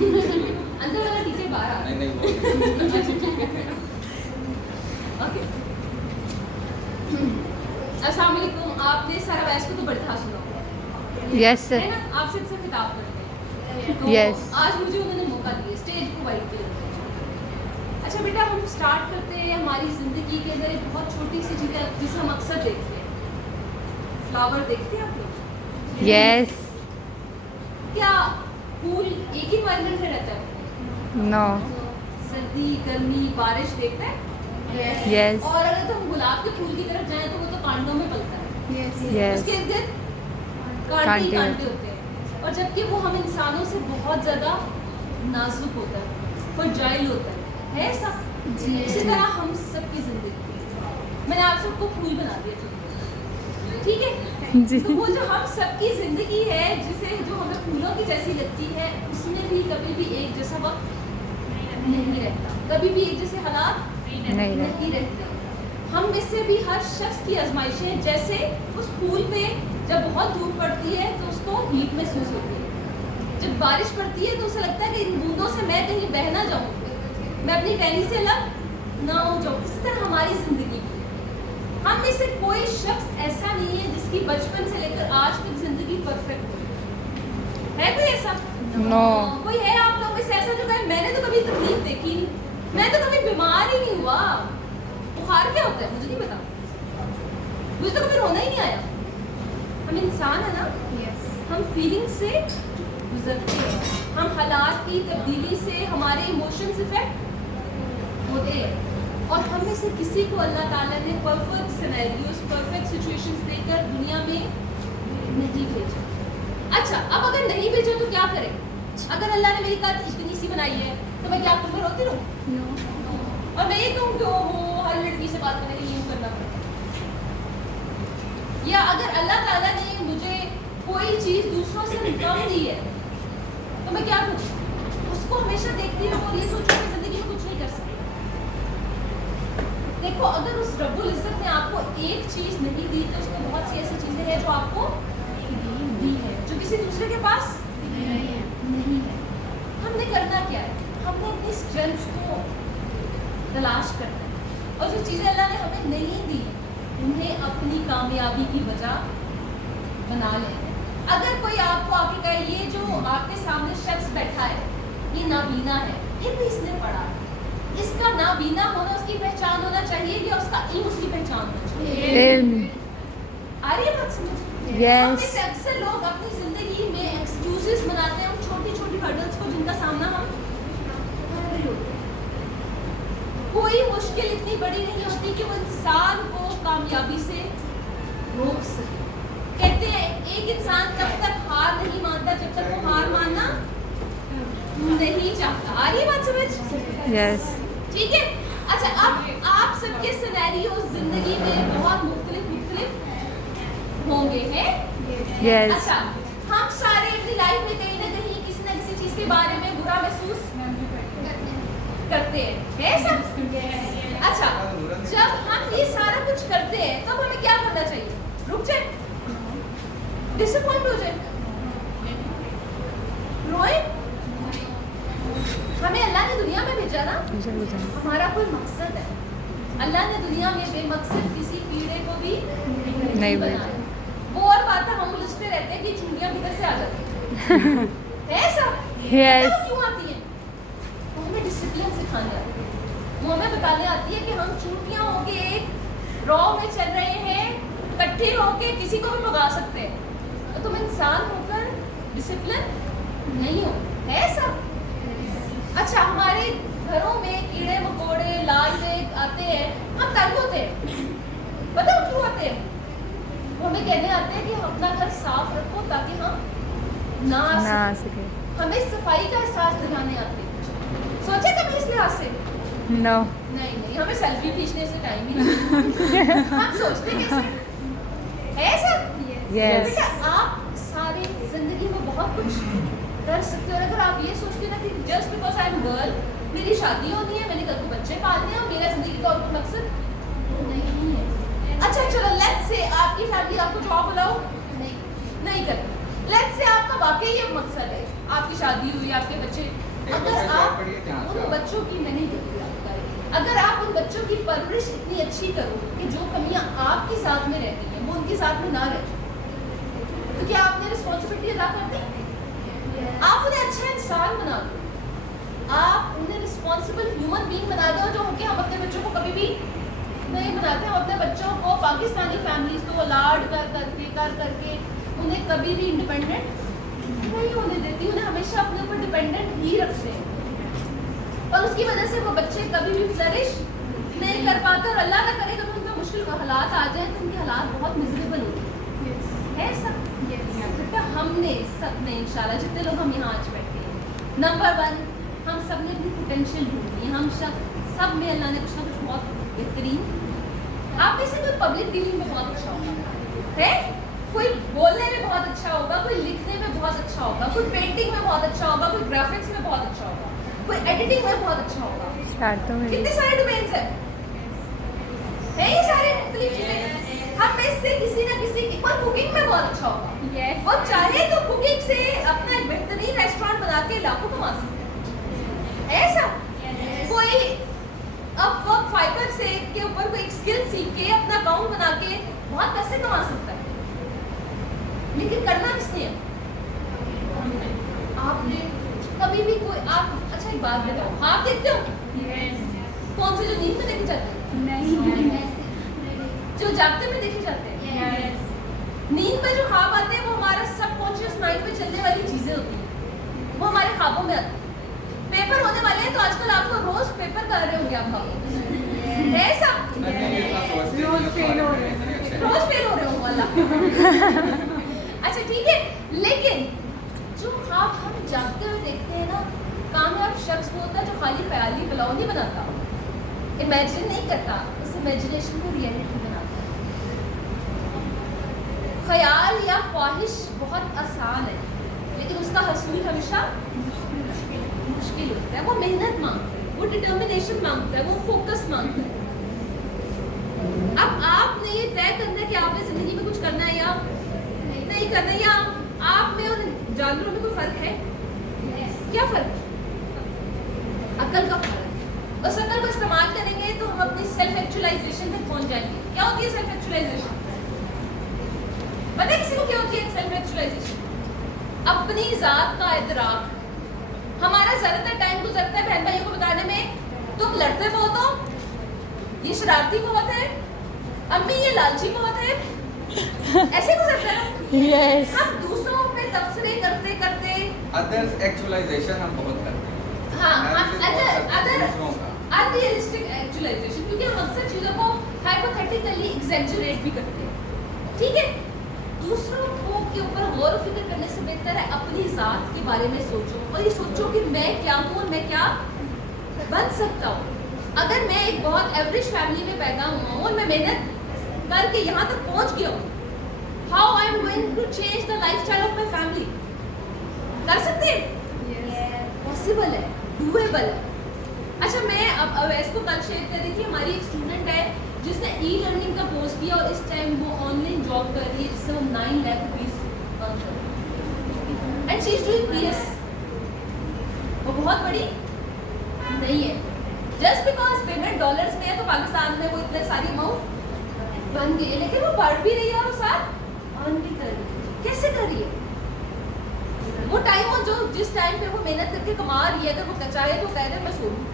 अंदर वाला टीचर बाहर आ नहीं नहीं ओके। अस्सलाम वालेकुम। आपने सारा वैस को तो बड़ा था सुना होगा, यस है ना? आपसे अक्सर खिताब करते हैं, तो Yes. आज मुझे उन्होंने मौका दिया स्टेज प्रोवाइड किया। अच्छा बेटा, हम स्टार्ट करते हैं हमारी ज़िंदगी के अंदर एक बहुत छोटी सी चीज़ है जिसे हम अक्सर देखते हैं। फ्लावर देखते हैं आप लोग? यस क्या फूल एक ही एनवायरनमेंट में रहता है? नो सर्दी, गर्मी, बारिश देखता है? यस और अगर तो हम गुलाब के फूल की तरफ जाएं तो वो तो कांटों में पलता है। यस उसके इर्द गिर्द कांटे ही कांटे कांटे होते हैं, और जबकि वो हम इंसानों से बहुत ज़्यादा नाजुक होता है, फ्रजाइल होता है ऐसा? इसी तरह हम सबकी ज़िंदगी, मैंने आप सबको फूल बना दिया, ठीक है? जी तो वो जो हम सबकी ज़िंदगी है, जिसे जो हमें फूलों की जैसी लगती है, उसमें भी कभी भी एक जैसा वक्त नहीं रहता, कभी भी एक जैसे हालात नहीं रहता। नहीं रहते। हम में से भी हर शख्स की आजमाइशें, जैसे उस फूल पे जब बहुत धूप पड़ती है तो उसको हीट महसूस होती है, जब बारिश पड़ती है तो उसे लगता है कि इन बूंदों से मैं कहीं बह ना जाऊँ, मैं अपनी टहनी से अलग ना हो जाऊँ। इस तरह हमारी ज़िंदगी भी, हम में से कोई शख्स ऐसा नहीं है जिसकी बचपन से लेकर आज तक ज़िंदगी परफेक्ट हो। है कोई ऐसा? नो कोई है आप लोग में से ऐसा जो कहे मैंने तो कभी तकलीफ देखी नहीं, मैं तो कभी बीमार ही नहीं हुआ? बुखार क्या होता है मुझे नहीं पता, मुझे तो कभी रोना ही नहीं आया। हम इंसान है ना, हम फीलिंग से गुजरते हैं, हम हालात की तब्दीली से हमारे इमोशंस इफेक्ट होते हैं, और हम में से किसी को अल्लाह ताला ने परफेक्ट सिनेरियोस, परफेक्ट सिचुएशंस देकर दुनिया में नहीं भेजा। अच्छा, अब अगर नहीं भेजा तो क्या करें? अगर अल्लाह ने मेरी कद इतनी सी बनाई है तो मैं क्या करूँ? रोती रहूँ? और मैं ये कहूँ कि वो हर लड़की से बात करने के लिए यूँ करना पड़ता है? या अगर अल्लाह ताला ने मुझे कोई चीज़ दूसरों से कम दी है तो मैं क्या करूँ? उसको हमेशा देखती रहूँ और ये सोचूँ कि ज़िंदगी में कुछ नहीं कर सकती। देखो, अगर उस रब्बुल इज़्ज़त ने आपको एक चीज़ नहीं दी तो उसमें बहुत सी ऐसी चीज़ें हैं जो आपको दी है, जो किसी दूसरे के पास नहीं है। हमने करना क्या है? हमने अपनी स्ट्रेंथ को तलाश करना है, और जो चीज़ें अल्लाह ने हमें नहीं दी उन्हें अपनी कामयाबी की वजह बना लें। अगर कोई आपको आके कहे ये जो आपके सामने शख्स बैठा है ये नाबीना है, फिर भी इसने पढ़ा, इसका नाबीना होना उसकी पहचान होना चाहिए या उसका इल्म उसकी पहचान होना चाहिए? आ रही है बात समझ? Yes. हम में से अक्सर लोग अपनी ज़िंदगी में एक्सक्यूजेस बनाते हैं उन छोटी छोटी हर्डल्स को जिनका सामना हम कर रहे होते हैं। कोई मुश्किल इतनी बड़ी नहीं होती कि वो इंसान को कामयाबी से रोक सके। कहते हैं एक इंसान तब तक हार नहीं मानता जब तक वो हार मानना नहीं चाहता। आ रही है बात समझ? यस ठीक है। अच्छा, अब आप सबके सिनेरियो ज़िंदगी में बहुत मुख्तलिफ होंगे हैं? यस अच्छा, हम सारे अपनी लाइफ में कहीं ना कहीं किसी न किसी चीज़ के बारे में बुरा महसूस करते हैं, है सब? अच्छा, जब हम ये सारा कुछ करते हैं तब हमें क्या करना चाहिए? रुक जाए, डिसअपॉइंट हो जाए, रोए? हमें अल्लाह ने दुनिया में भेजा ना, हमारा कोई मकसद है। अल्लाह ने दुनिया में बेमकसद किसी कीड़े को भी नहीं बनाया। वो और बात है, हम उलझते रहते हैं कि चूड़ियाँ किधर से आ जाती हैं। है सब? Yes. पता वो क्यों आती हैं? वो हमें डिसिप्लिन सिखाने आती है, वो हमें बताने आती है कि हम चूड़ियाँ होके एक रॉ में चल रहे हैं, इकट्ठे होके किसी को भी भगा सकते हैं। तो तुम इंसान होकर डिसिप्लिन नहीं हो, है सब? अच्छा, हमारे घरों में कीड़े मकोड़े लाल देख आते हैं, हम तंग होते हैं। पता है क्यों आते हैं? वो हमें कहने आते हैं कि हम अपना घर साफ रखो ताकि हम ना आ सके। हमें सफाई का एहसास दिलाने आते हैं। सोचे कभी इस लिहाज से? नो नहीं, हमें सेल्फी खींचने से टाइम ही नहीं। हम सोचते कैसे है सब? Yes. बेटा, आप सारी जिंदगी में बहुत कुछ कर सकते हो। और अगर आप ये सोचते हो ना कि just because I am girl मेरी शादी होनी है, मैंने कल को बच्चे पालने हैं और मेरा जिंदगी का और कोई मकसद नहीं है। अच्छा चलो, लेट्स से आपकी फैमिली आपको जॉब बुलाओ नहीं करती, लेट्स से आपका वाकई ये मकसद है, आपकी शादी हुई, आपके बच्चे अगर आप उन बच्चों की नहीं अगर आप उन बच्चों की परवरिश इतनी अच्छी करो कि जो कमियां आपके साथ में रहती हैं वो उनके साथ में ना रहे, तो क्या आपने रिस्पॉन्सिबिलिटी अदा कर दी? आप उन्हें अच्छा इंसान बना दो, आप उन्हें रिस्पॉन्सिबल ह्यूमन बीइंग बना दो, जो कि हम अपने बच्चों को कभी भी नहीं बनाते। हम अपने बच्चों को पाकिस्तानी फैमिलीज को लाड कर करके उन्हें कभी भी इंडिपेंडेंट नहीं होने देती, उन्हें हमेशा अपने ऊपर डिपेंडेंट ही रखते हैं, और उसकी वजह से वो बच्चे कभी भी फ्लरिश नहीं कर पाते, और अल्लाह ना करे कभी उनका मुश्किल हालात आ जाए तो उनके हालात बहुत मिजरेबल होते हैं। सब तो हमने सबने इंशाल्लाह जितने लोग हम यहाँ आज बैठे हैं, नंबर 1 हम सब ने अपनी पोटेंशियल ढूंढनी है। हम सब में अल्लाह ने कुछ ना कुछ बहुत बेहतरीन, आप में से कोई पब्लिक डीलिंग में बहुत अच्छा होगा है, कोई बोलने में बहुत अच्छा होगा, कोई लिखने में बहुत अच्छा होगा, कोई पेंटिंग में बहुत अच्छा होगा, कोई ग्राफिक्स में बहुत अच्छा होगा, कोई एडिटिंग में बहुत अच्छा होगा। कितने सारे डोमेन्स हैं, ये सारे मुख्तलिफ चीजें। हम में से किसी ना किसी की कोई कुकिंग में बहुत अच्छा होगा, वो चाहे तो कुकिंग से अपना एक बेहतरीन रेस्टोरेंट बना के लाखों कमा सकते हैं। ऐसा कोई अब वो फाइबर से के ऊपर कोई एक स्किल सीख के अपना अकाउंट बना के बहुत पैसे कमा सकता है, लेकिन करना किसने है? आपने कभी भी कोई आप अच्छा एक बात बताओ, आप देखते हो कौन से जो नींद में देखे जाते हैं? नहीं। जो जागते में देखे जाते हैं? नींद में जो ख्वाब आते हैं वो हमारा सबकॉन्शियस माइंड में चलने वाली चीजें होती हैं, वो हमारे ख्वाबों में आती हैं। पेपर होने वाले हैं तो आजकल आपको रोज पेपर कर रहे होंगे आप ऐसा रोज फेल हो रहे हो अल्लाह। अच्छा ठीक है, लेकिन जो ख्वाब हम जागते हुए देखते हैं ना, कामयाब शख्स वो होता है जो खाली प्याली पुलाव नहीं बनाता, इमेजिन नहीं करता, उस इमेजिनेशन को रियलिटी बनाता है। ख्याल या ख्वाहिश बहुत आसान है, लेकिन उसका हसूल हमेशा मुश्किल होता है। वो मेहनत मांगता है, वो डिटर्मिनेशन मांगता है, वो फोकस मांगता है। अब आपने ये तय करना है कि आपने जिंदगी में कुछ करना है या नहीं करना, या आप में और जानवरों में कोई फर्क है? क्या फर्क है? अकल का फर्क है। उस अकल को इस्तेमाल करेंगे तो हम अपनी सेल्फ एक्चुअलाइजेशन तक पहुंच जाएंगे। क्या होती है सेल्फ एक्चुअलाइजेशन? पता है किसी को क्या होती है सेल्फ एक्चुअलाइजेशन? अपनी जात का इदराक। हमारा ज्यादातर टाइम गुजरता है बहन भाइयों को बताने में, तुम लड़ते बहुत हो, ये शरारती बहुत है, अम्मी ये लालची बहुत है, ऐसे गुजरता है। Yes. हम दूसरों पे तबसरे करते करते अदर्स एक्चुअलाइजेशन हम बहुत करते हैं। हाँ, अदर दूसरों का अनरियलिस्टिक एक्चुअलाइजेशन, क्योंकि हम अक्सर चीजों को हाइपोथेटिकली एग्जैजरेट भी करते हैं। ठीक है, दूसरों को के ऊपर गौर फिक्र करने से बेहतर है अपनी जात के बारे में सोचो, और ये सोचो कि मैं क्या हूँ और मैं क्या बन सकता हूँ। अगर मैं एक बहुत एवरेज फैमिली में पैदा हुआ हूँ और मैं मेहनत करके यहाँ तक पहुँच गया हूँ, how I am going to change the lifestyle of my family? कर सकते हैं, पॉसिबल है, डूएबल है। अच्छा, मैं अब इसको कल शेयर कर रही थी, हमारी एक स्टूडेंट है जिसने ई लर्निंग का कोर्स किया और इस टाइम वो ऑनलाइन जॉब कर रही है, जिससे वो 9 लाख रुपीज अर्न कर रही है, and she is doing PS. वो बहुत बड़ी नहीं है, जस्ट बिकॉज पेमेंट डॉलर्स में है तो पाकिस्तान में वो इतने सारी अमाउंट बन गई है, लेकिन वो पढ़ भी रही है और साथ अर्न भी कर रही है। कैसे कर रही है? वो टाइम हो जो जिस टाइम पे वो मेहनत करके कमा रही है, अगर वो चाहे तो कह रहे मैं सो लूं,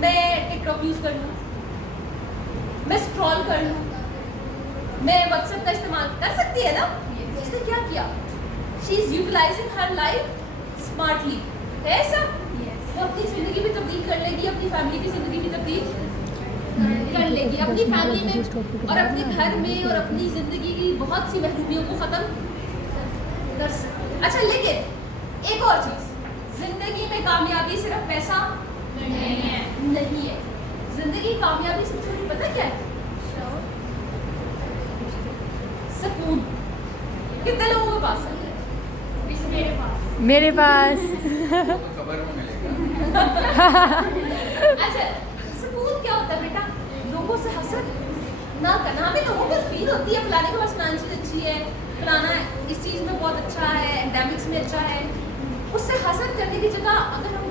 मैं टिकटॉक यूज कर लूं, मैं स्क्रॉल कर लूं, मैं व्हाट्सएप का इस्तेमाल कर सकती है ना। इसने क्या किया? She is utilising her life smartly, है सब। वो अपनी जिंदगी भी तब्दील कर लेगी, अपनी फैमिली की जिंदगी भी तब्दील कर लेगी, अपनी फैमिली में और अपने घर में और अपनी जिंदगी की बहुत सी महरूमियों को खत्म कर सकती। अच्छा, लेकिन एक और चीज, जिंदगी में कामयाबी सिर्फ पैसा नहीं है। जिंदगी कामयाबी से छोटी पता क्या है? सुकून। कितने लोगों के पास है? मेरे पास खबर में मिलेगा। अच्छा, सुकून क्या होता है बेटा? लोगों से हसद ना करना। हमें लोगों को फील होती है फलाने के पास फाइनेंशियल अच्छी है, फलाना इस चीज में बहुत अच्छा है, एकेडमिक्स में अच्छा है, उससे हसद करने की जगह अगर हम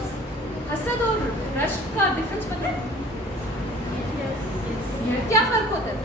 हसद और रश्क का डिफरेंस पता है क्या फर्क होता है?